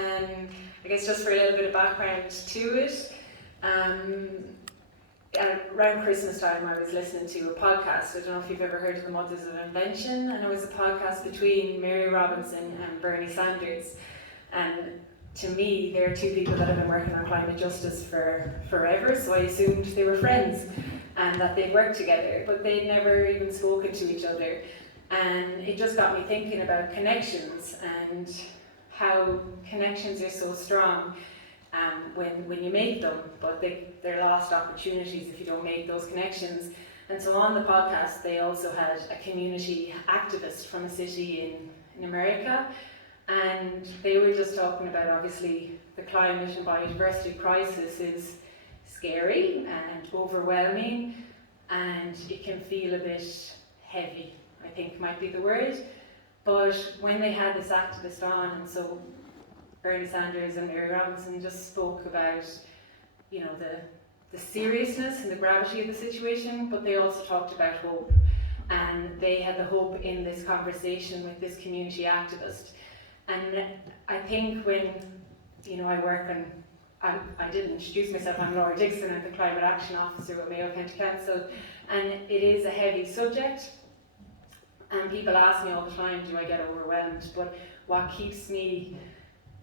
And I guess just for a little bit of background to it, around Christmas time I was listening to a podcast. I don't know if you've ever heard of the Mothers of Invention, and it was a podcast between Mary Robinson and Bernie Sanders. And to me, they're two people that have been working on climate justice for forever, so I assumed they were friends and that they'd worked together, but they'd never even spoken to each other. And it just got me thinking about connections and how connections are so strong when you make them, but they're lost opportunities if you don't make those connections. And so on the podcast, they also had a community activist from a city in America, and they were just talking about, obviously, the climate and biodiversity crisis is scary and overwhelming, and it can feel a bit heavy, I think might be the word. But when they had this activist on, and so Bernie Sanders and Mary Robinson just spoke about, the seriousness and the gravity of the situation, but they also talked about hope. And they had the hope in this conversation with this community activist. And I think when, I work on, I didn't introduce myself, I'm Laurra Dixon, I'm the Climate Action Officer with Mayo County Council, and it is a heavy subject. And people ask me all the time, do I get overwhelmed? But what keeps me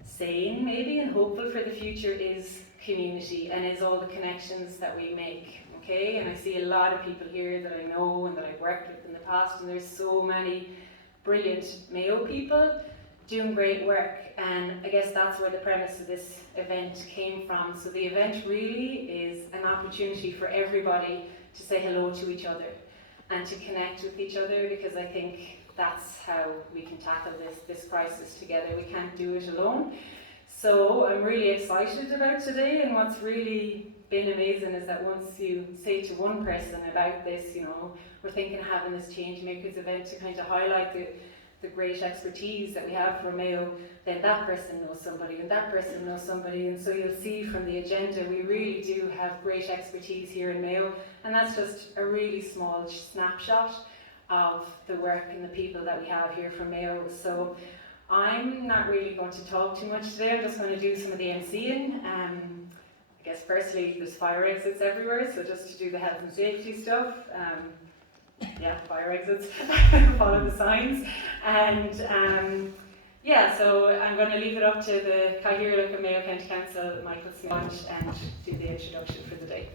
sane, maybe, and hopeful for the future is community, and is all the connections that we make, okay? And I see a lot of people here that I know and that I've worked with in the past, and there's so many brilliant Mayo people doing great work, and I guess that's where the premise of this event came from. So the event really is an opportunity for everybody to say hello to each other and to connect with each other, because I think that's how we can tackle this crisis together. We can't do it alone. So I'm really excited about today, and what's really been amazing is that once you say to one person about this, we're thinking of having this Changemakers event to kind of highlight the great expertise that we have from Mayo, then that person knows somebody, and that person knows somebody, and so you'll see from the agenda we really do have great expertise here in Mayo, and that's just a really small snapshot of the work and the people that we have here from Mayo. So I'm not really going to talk too much today, I'm just going to do some of the emceeing. I guess firstly there's fire exits everywhere, so just to do the health and safety stuff. Fire exits, follow the signs. And so I'm going to leave it up to the Cathaoirleach of Mayo County Council, Michael Smith, and do the introduction for the day.